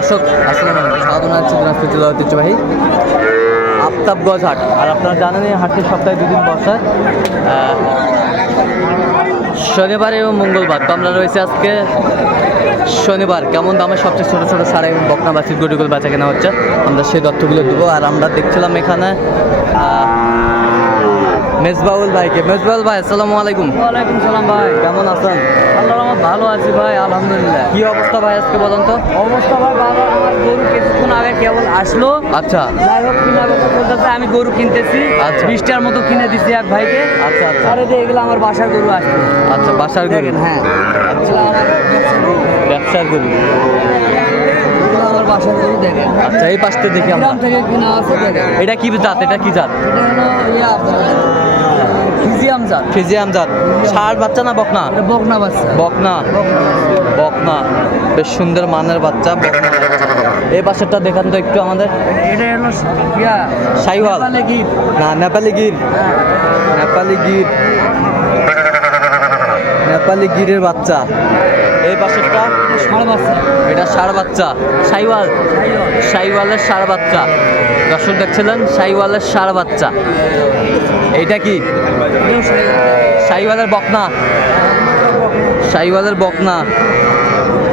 দর্শক ঐতিহ্যবাহী আফতাবগঞ্জ হাট। আর আপনারা জানেন এই হাটটি সপ্তাহে দুদিন বসায় শনিবার এবং মঙ্গলবার। তো আমরা রয়েছে আজকে শনিবার। কেমন দামে সবচেয়ে ছোটো ছোটো সারা এবং বকনা বাছির গরুগুলো বেচা কেনা হচ্ছে? আমরা সেই তথ্যগুলো দেবো। আর আমরা দেখছিলাম এখানে মেজবাউল ভাইকে। মেজবাউল ভাই আসসালামু আলাইকুম। ওয়ালাইকুম সালাম ভাই। কেমন আছেন? আল্লাহ রহমত ভালো আছি ভাই আলহামদুলিল্লাহ। কি অবস্থা ভাই আজকে বলেন তো? অবস্থা ভাই ভালো আমার গরু কিছুক্ষণ আগে কেবল আসলো। আচ্ছা। যাই হোক কিনা বেচা চলতেছে আমি গরু কিনতেছি। আচ্ছা। বিশটার মতো কিনে দিছি এক ভাইকে। আচ্ছা আচ্ছা। আরে এগুলো আমার বাসার গরু আসবে আচ্ছা বাসার গরু। হ্যাঁ। আমার ব্যবসার গরু। এগুলো আমার আচ্ছা এই পাশটা দেখি আমরা। থেকে কিনা আছে এটা কি জাত? এটা কি জাত? এটা হলো ইয়ে ফিজিয়াম জাত। ফিজিয়াম জাত। ষাট বাচ্চা না বকনা? বকনা বাচ্চা। বকনা। বকনা। বেশ সুন্দর মানের বাচ্চা বকনা। এই পাশেরটা দেখান তো একটু আমাদের। এটা হলো ইয়া না নেপালি গির। হ্যাঁ। নেপালি গির। নেপালি গিরের বাচ্চা। এই পাশেরটা এটা ষাড় বাচ্চা। সাইওয়াল। সাইওয়ালের সার বাচ্চা। দর্শক দেখছিলেন সাইওয়ালের সার বাচ্চা। এইটা কি? সাইওয়ালের বকনা। সাইওয়ালের বকনা।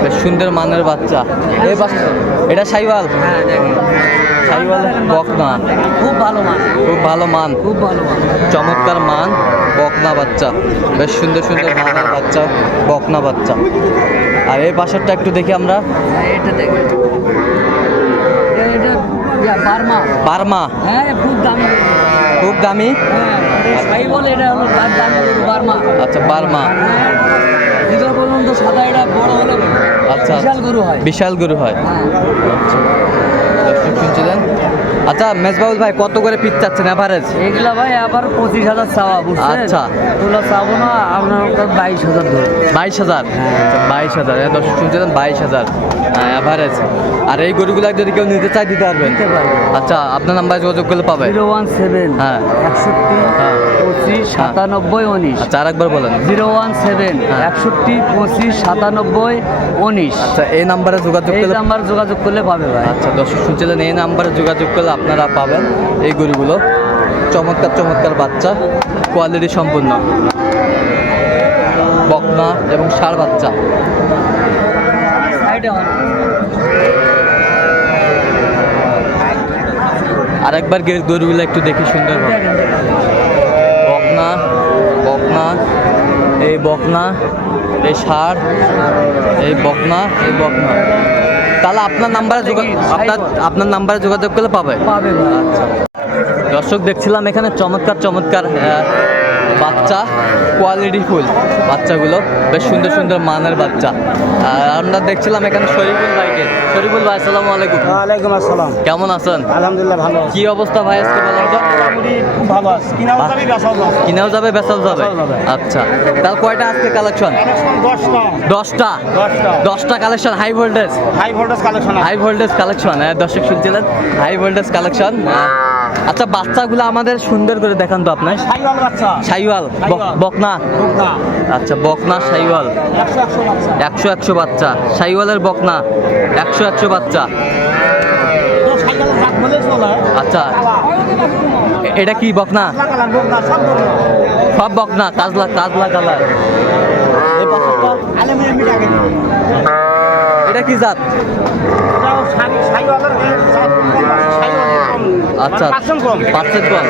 বেশ সুন্দর মানের বাচ্চা। এই এটা সাইওয়াল? হ্যাঁ দেখেন। বকনা খুব ভালো মান। খুব ভালো মান। খুব ভালো মান। চমৎকার মান বকনা বাচ্চা। বেশ সুন্দর সুন্দর মানের বাচ্চা বকনা বাচ্চা। আর এই পাশেরটা একটু দেখি আমরা। হ্যাঁ, এটা ইয়া, বার্মা। বার্মা। হ্যাঁ খুব দামি। খুব দামি? হ্যাঁ এটা হলো বার্মা। আচ্ছা বার্মা। ভিতর পর্যন্ত সাদা এটা বড় হলে আচ্ছা বিশাল গরু হয়। বিশাল গরু হয়। হ্যাঁ। দর্শক শুনছিলেন? আচ্ছা মেজবাউল ভাই কত করে পিস চাচ্ছেন অ্যাভারেজ এগুলা ভাই আবার পঁচিশ হাজার চাওয়া বুঝছেন? আচ্ছা। ওগুলো চাবো না আপনার বাইশ হাজার ধরুন। বাইশ হাজার? আচ্ছা বাইশ হাজার। হ্যাঁ, দর্শক শুনছিলেন বাইশ হাজার। অ্যাভারেজ আর এই গরুগুলো যদি কেউ নিতে চাই দিতে পারবেন। আচ্ছা আপনার নাম্বার যোগাযোগ করলে পাবে। জিরো ওয়ান সেভেন হ্যাঁ। একষট্টি হ্যাঁ। পঁচিশ সাতানব্বই উনিশ। আচ্ছা আরেকবার বলেন। জিরো ওয়ান সেভেন হ্যাঁ। একষট্টি পঁচিশ সাতানব্বই উনিশ। আচ্ছা এই নাম্বারে যোগাযোগ করলে নাম্বার যোগাযোগ করলে পাবে ভাই। আচ্ছা দর্শক শুনছিলেন এই নাম্বারে যোগাযোগ করলে আপনারা পাবেন এই গরুগুলো চমৎকার চমৎকার বাচ্চা কোয়ালিটি সম্পূর্ণ বকনা এবং ষাড় বাচ্চা। আরেকবার গরুগুলো একটু দেখি সুন্দর। বকনা বকনা এই বকনা এই ষাড় এই বকনা এই বকনা তাহলে আপনার নাম্বারে যোগাযোগ আপনার আপনার নাম্বারে যোগাযোগ করলে পাবে। পাবে। দর্শক দেখছিলাম এখানে চমৎকার চমৎকার বাচ্চা কোয়ালিটি ফুল। বাচ্চাগুলো বেশ সুন্দর সুন্দর মানের বাচ্চা। আর আমরা দেখছিলাম এখানে শরীফুল ভাইকে। শরীফুল ভাই আসসালামু আলাইকুম। ওয়ালাইকুম আসসালাম। কেমন আছেন? আলহামদুলিল্লাহ ভালো কি অবস্থা ভাই আজকে মোটামুটি খুব ভালো আছে। কিনাও যাবে বেচাও যাবে। কিনাও যাবে বেচাও যাবে? আচ্ছা। তাহলে কয়টা আজকে কালেকশন দশটা। দশটা? দশটা। দশটা collection high voltage high voltage collection high voltage collection হ্যাঁ দর্শক শুনছিলেন? হাই ভোল্টেজ কালেকশন আচ্ছা বাচ্চাগুলো আমাদের সুন্দর করে দেখান তো আপনার। সাইওয়াল। বকনা। আচ্ছা বকনা সাইওয়াল। একশো একশো বাচ্চা। সাইওয়ালের বকনা একশো একশো বাচ্চা। আচ্ছা এটা কি বকনা? সব বকনা। কাজলা কাজলা কালার। এটা কি জাত? আচ্ছা মানে পার্সেন্ট কম। পার্সেন্ট কম।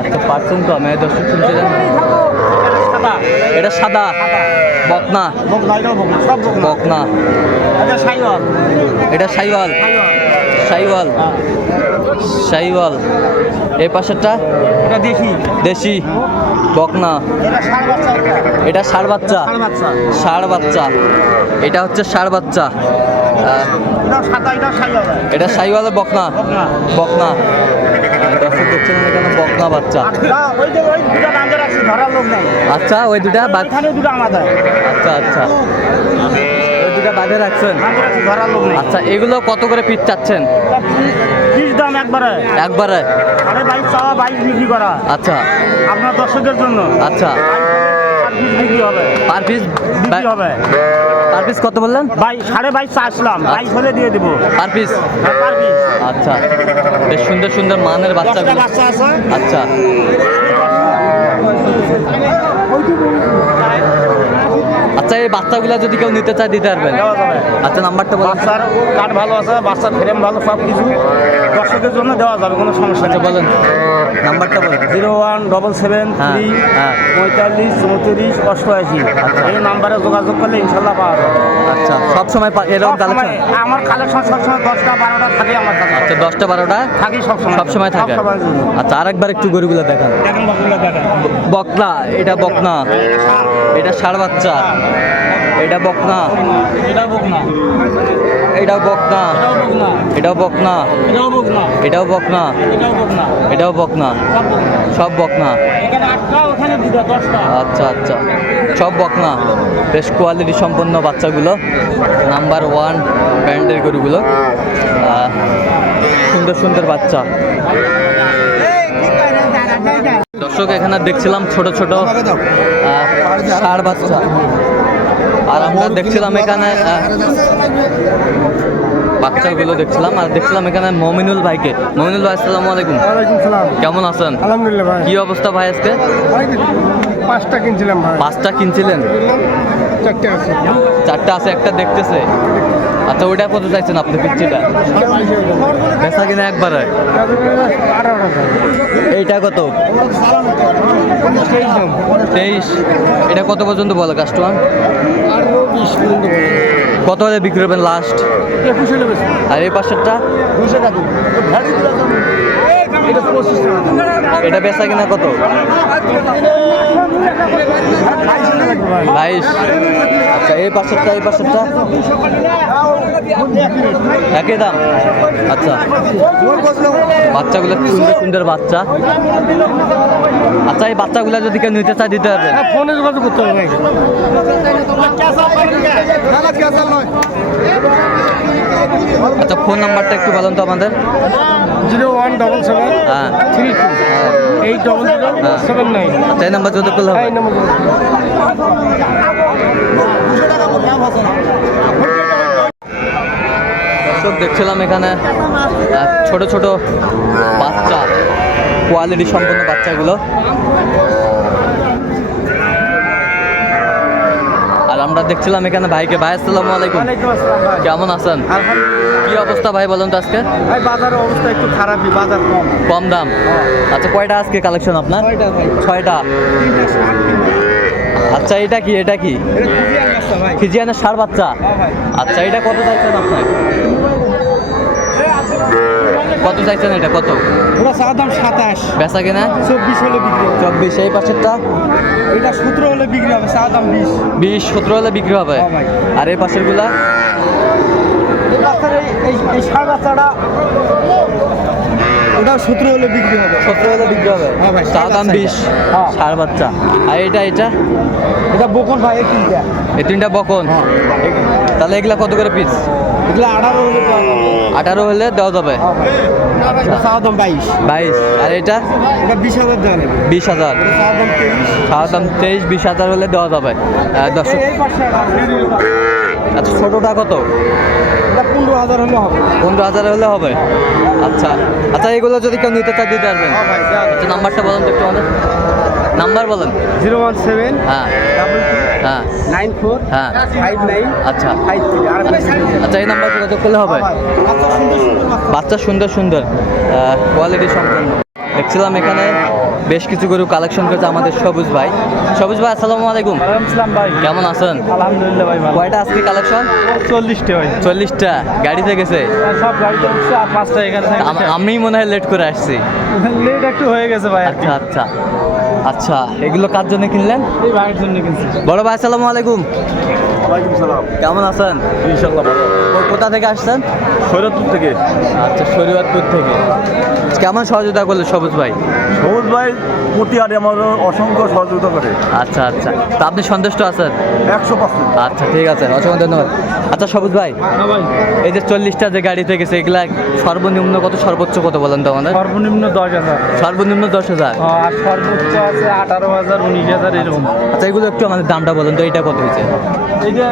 আচ্ছা পার্সেন্ট কম। এই দর্শক শুনছিলেন এটা সাদা। বকনা। বকনা এটা সাইওয়াল। সাইওয়াল। সাইওয়াল। এই পাশেরটা? দেখি দেশি। বকনা। এটা ষাঁড় বাচ্চা ষাড় বাচ্চা। এটা হচ্ছে ষাড় বাচ্চা। এটা সাইওয়ালের বকনা। বকনা। দর্শক দেখছেন এখানে বাচ্চা। ওই দুটো আচ্ছা ওই দুটা আমাদের আচ্ছা আচ্ছা। ওই দুটা বাঁধে রাখছেন। আচ্ছা এগুলো কত করে পিস চাচ্ছেন? পিস দাম একবারে। একবারে? আরে চাওয়া বিক্রি করা। আচ্ছা। আপনার দর্শকের জন্য। আচ্ছা। আর পিস বিক্রি হবে। পার পিস বিক্রি হবে। পার পিস কত বললেন? ভাই সাড়ে বাইশ আসলাম। বাইশ হলে দিয়ে দিব। পার পিস হ্যাঁ, পারবি আচ্ছা। বেশ সুন্দর সুন্দর মানের দশটা বাচ্চা আছে? আচ্ছা আচ্ছা। বাচ্চাগুলো যদি কেউ নিতে চায় দিতে পারবেন। আচ্ছা নাম্বারটা বলুন। বাচ্চার কাঠ ভালো আছে বাচ্চার ফ্রেম ভালো সব কিছু দর্শকের জন্য দেওয়া যাবে কোনো সমস্যা আচ্ছা নেই বলেন। নাম্বারটা বলেন। জিরো ওয়ান ডবল সেভেন হ্যাঁ, থ্রি হ্যাঁ। পঁয়তাল্লিশ চৌত্রিশ অষ্টআশি। এই নাম্বারে যোগাযোগ করলে ইনশাল্লাহ পাওয়া যাবে। আচ্ছা সব সময় এরকম সবসময় কালেকশন? আমার কালেকশন সবসময় দশটা বারোটা থাকে আমার কাছে। আচ্ছা দশটা বারোটা? থাকি সবসময় সব সময় থাকে। আচ্ছা আরেকবার একটু গরুগুলো দেখান। বকনা এটা বকনা। এটা ষাড় বাচ্চা। এটা বকনা। এটা বুক না এটাও বকনা। এটাও বুক না এটাও বকনা। এটাও বুক না এটাও বকনা। এটাও বকনা। সব বুক না সব বকনা। আচ্ছা আচ্ছা। সব বকনা। বেশ কোয়ালিটি সম্পন্ন বাচ্চাগুলো। নাম্বার ওয়ান ব্র্যান্ডের গরুগুলো। সুন্দর সুন্দর বাচ্চা। দর্শক এখানে দেখছিলাম ছোট ছোট ষাঁড় বাচ্চা। আর আমরা দেখছিলাম এখানে বাচ্চাগুলো দেখছিলাম আর দেখছিলাম এখানে মমিনুল ভাইকে। মমিনুল ভাই আসসালামু আলাইকুম। কেমন আছেন? আলহামদুলিল্লাহ ভাই। কি অবস্থা ভাই আজকে? পাঁচটা কিনছিলাম ভাই। পাঁচটা কিনছিলেন? চারটে আছে। চারটা আছে একটা দেখতেছে। আচ্ছা ওইটা কত চাইছেন আপনি পিচ্ছিটা? বেচা কিনা একবারে? এইটা কত? তেইশ। এটা কত পর্যন্ত বলে কাস্টমার কত হলে বিক্রি করবেন লাস্ট আর এই পাশেরটা এটা বেচা কিনা কত? বাইশ। আচ্ছা এই পাশেরটা এই পাশেরটা একই দাম? আচ্ছা। বাচ্চাগুলো সুন্দর সুন্দর বাচ্চা। আচ্ছা এই বাচ্চাগুলো যদি কেউ নিতে চায় দিতে পারবেন হ্যাঁ ফোনে যোগাযোগ করতে হবে আচ্ছা ফোন নাম্বারটা একটু বলুন তো আমাদের। জিরো ওয়ান ডবল সেভেন হ্যাঁ। Three two eight double zero হ্যাঁ। Seven nine. আচ্ছা এই নাম্বার করলে হবে। এই নম্বর দর্শক দেখছিলাম এখানে ছোট ছোট বাচ্চা কোয়ালিটি সম্পন্ন বাচ্চাগুলো। আর আমরা দেখছিলাম এখানে ভাইকে ভাই আসসালামু আলাইকুম। কেমন আছেন? কি অবস্থা ভাই বলুন তো আজকে? ভাই বাজারের অবস্থা একটু খারাপই বাজার কম। কম দাম? আচ্ছা কয়টা আজকে কালেকশন আপনার? ছয়টা আচ্ছা এটা কি এটা কি? ফিজিয়ানের সার বাচ্চা? হ্যাঁ আচ্ছা এটা কত চাইছেন আপনার? কত চাইছেন এটা? কত? ওরা চাওয়ার দাম সাতাশ। বেচা কিনা? চব্বিশ হলে বিক্রি হবে। চব্বিশ এই পাশেরটা? এটা সতেরো হলে বিক্রি হবে চাওয়ার দাম বিশ। বিশ সতেরো হলে বিক্রি হবে? আর এই পাশেরগুলা এই এই- এই এই বাচ্চাটা ওটা সতেরো হলে বিক্রি হবে। সতেরো হলে বিক্রি হবে? ভাই, চা দাম বিশ হ্যাঁ। সার বাচ্চা। আর এটা এটা? এটা বকন ভাই এই তিনটা। এই তিনটা বকন? হ্যাঁ। তাহলে এগুলা কত করে পিস আঠারো হলে দেওয়া যাবে। বাইশ। বাইশ। আর এটা? বিশ হাজার বিশ হাজার। দাম তেইশ। বিশ হাজার হলে দেওয়া যাবে। এই আচ্ছা ছোটোটা কত? পনেরো হাজার হলে হবে। পনেরো হাজার হলে হবে? আচ্ছা। আচ্ছা এগুলো যদি কেউ নিতে চায় দিতে পারবেন। হ্যাঁ আচ্ছা নাম্বারটা বলুন তো একটু আমাদের। নাম্বার বলেন। জিরো ওয়ান সেভেন হ্যাঁ। হ্যাঁ। নাইন ফোর হ্যাঁ। ফাইভ নাইন আচ্ছা। Five three. আচ্ছা এই নাম্বার যোগাযোগ করলে হবে? আচ্ছা সুন্দর সুন্দর বাচ্চা। সুন্দর সুন্দর। কোয়ালিটি সম্পন্ন। দেখছিলাম এখানে বেশ কিছু গরু কালেকশন করেছে আমাদের সবুজ ভাই। সবুজ ভাই আসসালামু আলাইকুম। সালাম ভাই। কেমন আছেন? আলহামদুলিল্লাহ ভাই ভালো। কয়টা আজকে কালেকশন চল্লিশটা ভাই। চল্লিশটা। গাড়িতে গেছে? সব গাড়িতে আর পাঁচটা এখানে আমি মনে হয় লেট করে আসছি। লেট একটু হয়ে গেছে ভাই আচ্ছা আচ্ছা। আচ্ছা এগুলো কার জন্য কিনলেন? এই ভাইয়ের জন্য কিনছি। বড় ভাই আসসালামু আলাইকুম। ওয়ালাইকুম সালাম। কেমন আছেন? ইনশাআল্লাহ ভালো। কোথা থেকে আসছেন? শরীয়তপুর থেকে। আচ্ছা শরীয়তপুর থেকে। কেমন সহযোগিতা করল সবুজ ভাই? সবুজ ভাই প্রতি হাটে আমার অসংখ্য সহযোগিতা করে। আচ্ছা আচ্ছা। তা আপনি সন্তুষ্ট আছেন? একশো পার্সেন্ট। আচ্ছা ঠিক আছে। অসংখ্য ধন্যবাদ। আচ্ছা সবুজ ভাই এই যে চল্লিশটা যে গাড়িতে গেছে এগুলা সর্বনিম্ন কত সর্বোচ্চ কত বলেন তো আমাদের? সর্বনিম্ন দশ হাজার। সর্বনিম্ন দশ হাজার? আর সর্বোচ্চ আছে আঠারো হাজার উনিশ হাজার এরকম। আচ্ছা এগুলো একটু আমাদের দামটা বলেন তো এটা কত হয়েছে? এটা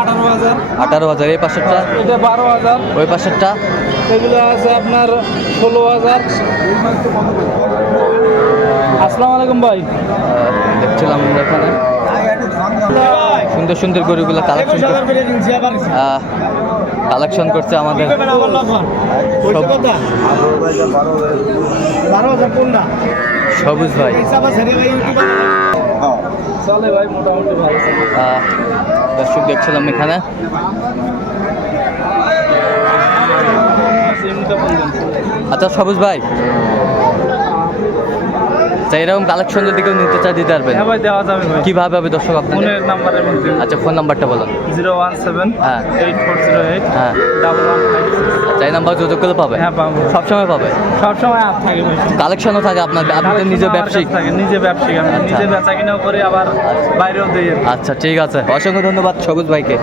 আঠারো হাজার। আঠারো হাজার এই পাশেরটা? এটা বারো হাজার। ওই পাশেরটা? এগুলো আছে আপনার ষোলো হাজার। আসসালামু আলাইকুম ভাই। দেখছিলাম এখানে সুন্দর সুন্দর গরুগুলো কালেকশন কালেকশন করছে। আমাদের। সবুজ ভাই। দর্শক দেখছিলাম এখানে। আচ্ছা সবুজ ভাই। আচ্ছা এরকম কালেকশন যদি কেউ নিতে চায় দিতে পারবেন। হ্যাঁ ভাই দেওয়া যাবে ভাই। কীভাবে হবে দর্শক আপনাদের? ফোনের নাম্বারের আচ্ছা ফোন নাম্বারটা বলুন। জিরো ওয়ান সেভেন হ্যাঁ। এইট ফোর জিরো এইট হ্যাঁ। ডাবল ওয়ান আচ্ছা এই নাম্বার যোগাযোগ করলে পাবে? হ্যাঁ পাবো। সবসময় পাবে? সবসময় হাত থাকে ভাই। কালেকশনও থাকে আপনার আপনি তো নিজে ব্যবসায়িক। থাকে, নিজে ব্যবসায়িক। আমি আচ্ছা। নিজে বেচা কিনাও করি আবার বাইরেও দিই। আচ্ছা ঠিক আছে। অসংখ্য ধন্যবাদ সবুজ ভাইকে।